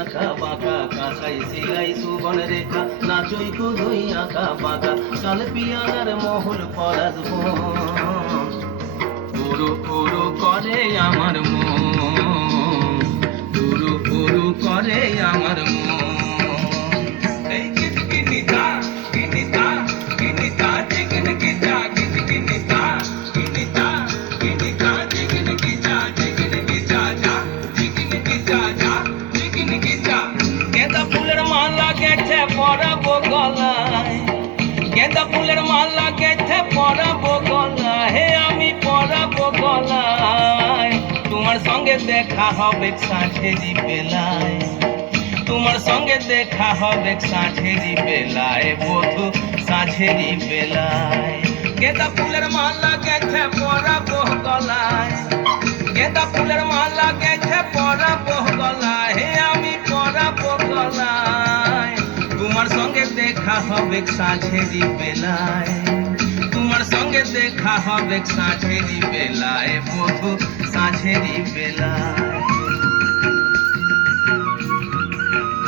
আঁকা বাঁকা, কাঁসাই সিলাই সুবন রেখা, নাচই কুদুই আঁকা বাঁকা, কাল পিয়ানার মহুল পরাজব, উরু উরু করে আমার মন, উরু উরু করে আমার মন। এই কিচকিনি তা কিনি তা কিনি তা চিকনি কি তা কিচকিনি তা কিনি তা কিনি তা চিকনি কি তা চিকনি কি তা তা চিকনি কি তা তা চিকনি কি তা। গেঁদা ফুলের মালা গেছে পরাবো গলায়, গেঁদা ফুলের মালা গেছে পরাবো গলায়, হে আমি পরাবো গলায়। তোমার সঙ্গে দেখা হবে সাঁঝেরি বেলায়, তোমার সঙ্গে দেখা হবে সাঁঝেরি বেলায়, বধু সাঁঝেরি বেলায়। গেঁদা ফুলের মালা গেছে পরাবো গলায়, গেঁদা ফুলের মালা গেছে পরাবো গলায়, হে আমি পরাবো গলায়। তোমার সঙ্গে দেখা হবে সাঁঝেরি বেলায়, তোমার সঙ্গে দেখা হবে সাঁঝেরি বেলায়, বধু সাঁঝেরি বেলায়।